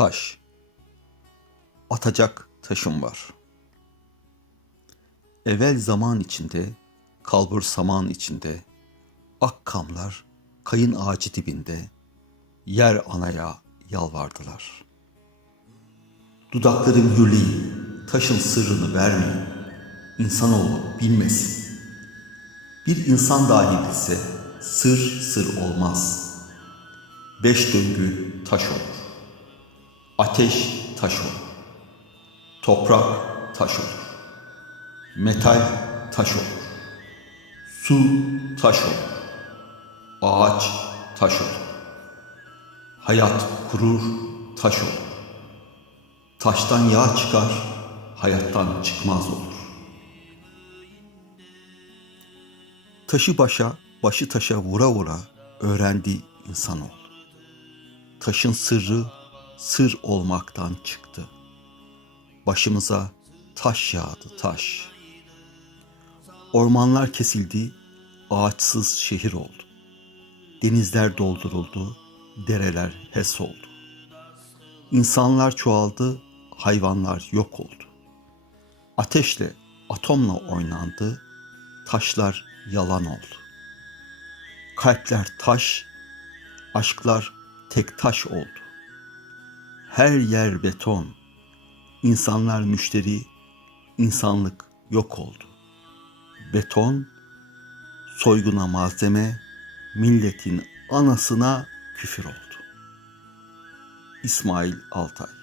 Taş. Atacak taşım var. Evvel zaman içinde, kalbur saman içinde, ak kamlar kayın ağacı dibinde, yer anaya yalvardılar. Dudaklarım hürleyin, taşın sırrını vermeyin, insanoğlu bilmesin. Bir insan dahi bilse sır sır olmaz. Beş döngü taş olur. Ateş taş olur. Toprak taş olur. Metal taş olur. Su taş olur. Ağaç taş olur. Hayat kurur taş olur. Taştan yağ çıkar, hayattan çıkmaz olur. Taşı başa, başı taşa vura vura öğrendi insanoğlu. Taşın sırrı sır olmaktan çıktı. Başımıza taş yağdı taş. Ormanlar kesildi, ağaçsız şehir oldu. Denizler dolduruldu, dereler hes oldu. İnsanlar çoğaldı, hayvanlar yok oldu. Ateşle, atomla oynandı, taşlar yalan oldu. Kalpler taş, aşklar tek taş oldu. Her yer beton, insanlar müşteri, insanlık yok oldu. Beton, soyguna malzeme, milletin anasına küfür oldu. İsmail Altay